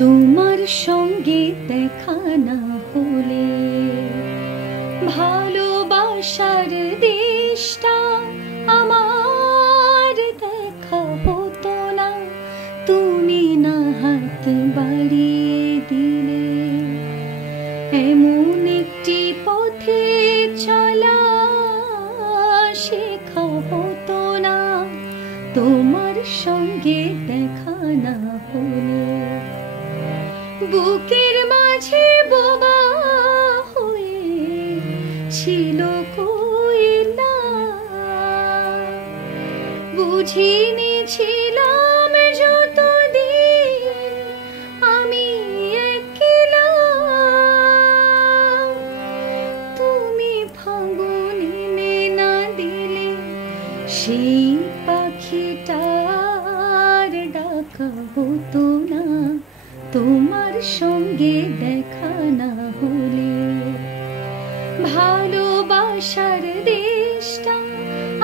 তোমার সঙ্গে দেখা না হলে ভালোবাসার দেশটা আমার দেখা হতো না। তুমি না হাত বাড়িয়ে দিলে এমন একটি পথে চলা শেখা হতো না। তোমার সঙ্গে দেখা না হলে বুকের মাঝে বোবা হয়ে ছিল কোয়েলা, বুঝিনি ছিলাম যতদিন আমি একলা। তুমি ফাগুন এনে না দিলে সেই পাখিটার ডাকা হতো না। তোমার সঙ্গে দেখা না হলে ভালোবাসার দেশটা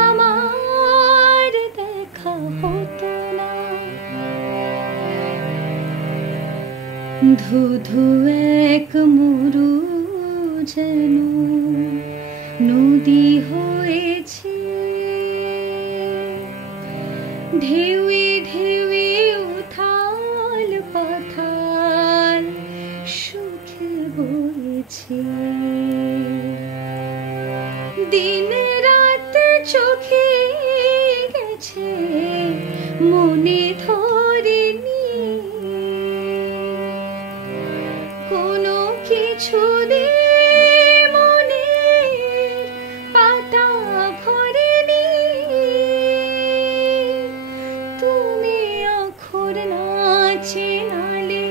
আমার দেখা হতো না। ধুধু এক মরু যেন নদী হয়েছে, ঢেউয়ে ঢেউয়ে উথাল পাথাল সুখে বয়েছে। দিন রাত চোখে গেছে মনে ধরেনি, কোনো কিছু মনে পাতা ভরেনি। তুমি অক্ষর না চেনালে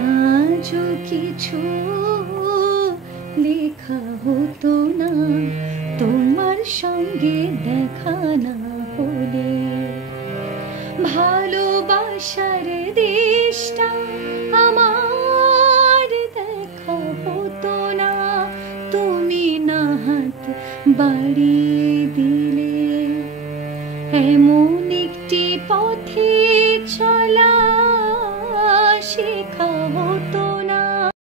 আজও কিছু লেখা হতো না। তোমার সঙ্গে দেখা না হলে ভালোবাসার দেশটা আমার দেখা হতো না। তুমি না হাত বাড়িয়ে দিলে এমন একটি পথে